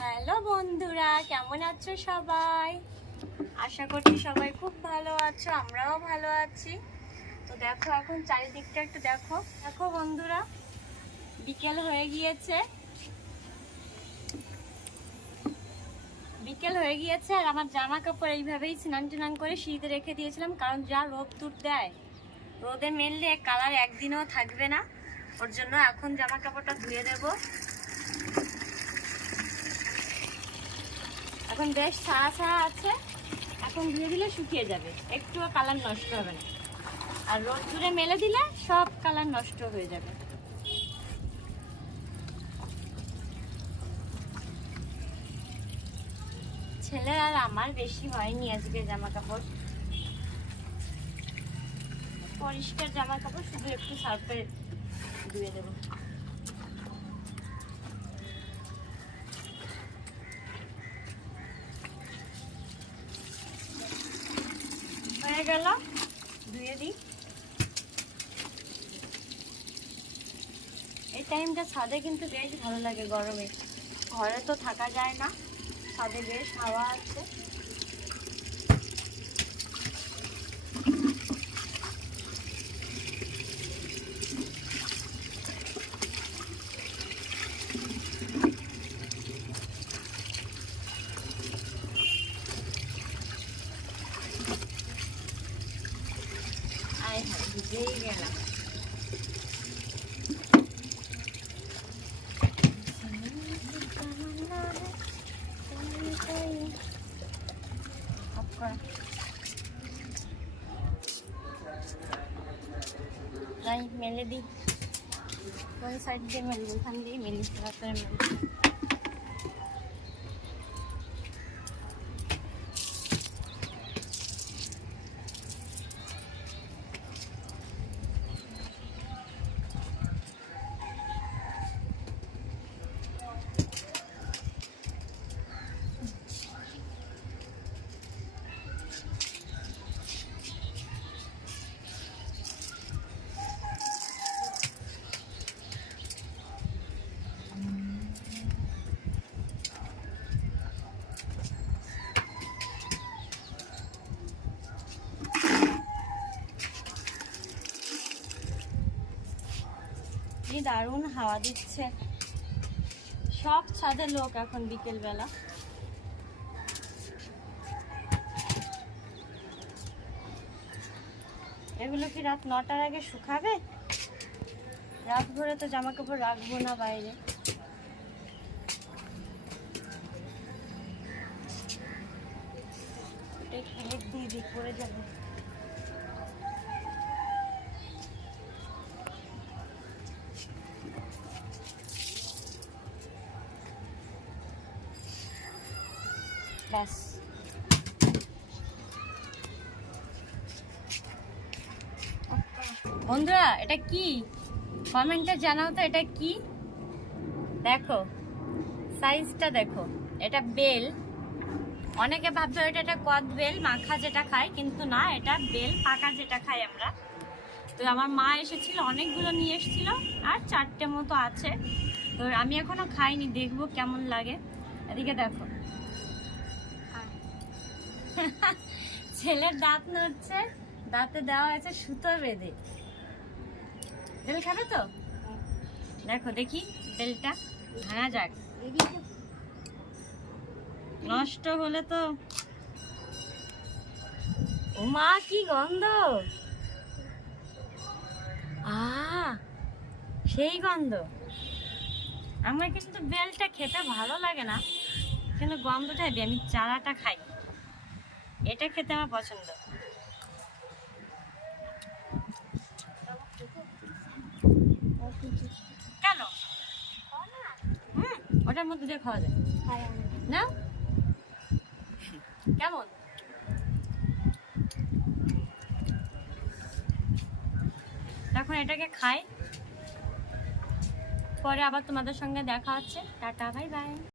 Hello বন্ধুরা, কেমন আছো সবাই? আশা করছি সবাই খুব ভালো আছো, আমরাও ভালো আছি। তো দেখো, এখন চারিদিকটা একটু দেখো। দেখো বন্ধুরা, বিকেল হয়ে গিয়েছে। আর আমার জামা কাপড় এইভাবেই স্নান টান করে সিঁড়িতে রেখে দিয়েছিলাম, কারণ যা রোদ দূর দেয়, রোদে মেললে কালার একদিনও থাকবে না। ওর জন্য এখন জামা কাপড়টা ধুয়ে দেবো। এখন বেশ ছাড়া আছে, এখন ধুয়ে দিলে শুকিয়ে যাবে, একটুও কালার নষ্ট হবে না। আর রোদ দূরে মেলে দিলে সব কালার নষ্ট হয়ে যাবে। ছেলের আর আমার বেশি হয়নি আজকে জামা কাপড়, পরিষ্কার জামা কাপড়, শুধু একটু সার্ফে ধুয়ে দেবো। হয়ে গেল, ধুয়ে দিই। এই টাইমটা ছাদে কিন্তু বেশ ভালো লাগে গরমে, ঘরে তো থাকা যায় না, ছাদে বেশ হাওয়া আছে। আয় হায়, ভিজেই গেলাম। যাই মেলে দিই, কোন সাইড দিয়ে মেলবো, এখান দিয়ে মেলি, রাস্তায় মেলি। কি দারুণ হাওয়া দিচ্ছে, সব ছাদে লোক এখন বিকেল বেলা। এগুলো কি রাত 9টার আগে শুকাবে? রাত ভরে তো জামা কাপড় রাখবো না বাইরে। দিয়ে দিই, পরে যাবো। ব্যাস, বন্ধুরা এটা কি কমেন্টে জানাও তো, এটা কি? দেখো সাইজটা দেখো, এটা বেল। অনেকে ভাবছো এটা একটা কদ বেল, মাখা যেটা খায়, কিন্তু না, এটা বেল পাকা যেটা খাই আমরা। তো আমার মা এসেছিল, অনেকগুলো নিয়ে এসেছিল, আর 4টে মতো আছে। তো আমি এখনো খাইনি, দেখবো কেমন লাগে। এদিকে দেখো, ছেলের দাঁত নড়ছে, দাঁতে দেওয়া হয়েছে সুতো বেঁধে। বেল খাবে তো? দেখো, দেখি বেলটা ভাঙা যাক, নষ্ট হলে তো। ও মা, কি গন্ধ! সেই গন্ধ। আমার কিন্তু বেলটা খেতে ভালো লাগে না, কিন্তু গন্ধটা হেবি। আমি চারাটা খাই, এটা খেতে আমার পছন্দ। কেন? ওটার মধ্যে দিয়ে খাওয়া যায় না? কেমন? এখন এটাকে খাই, পরে আবার তোমাদের সঙ্গে দেখা হচ্ছে। Tata, bye bye.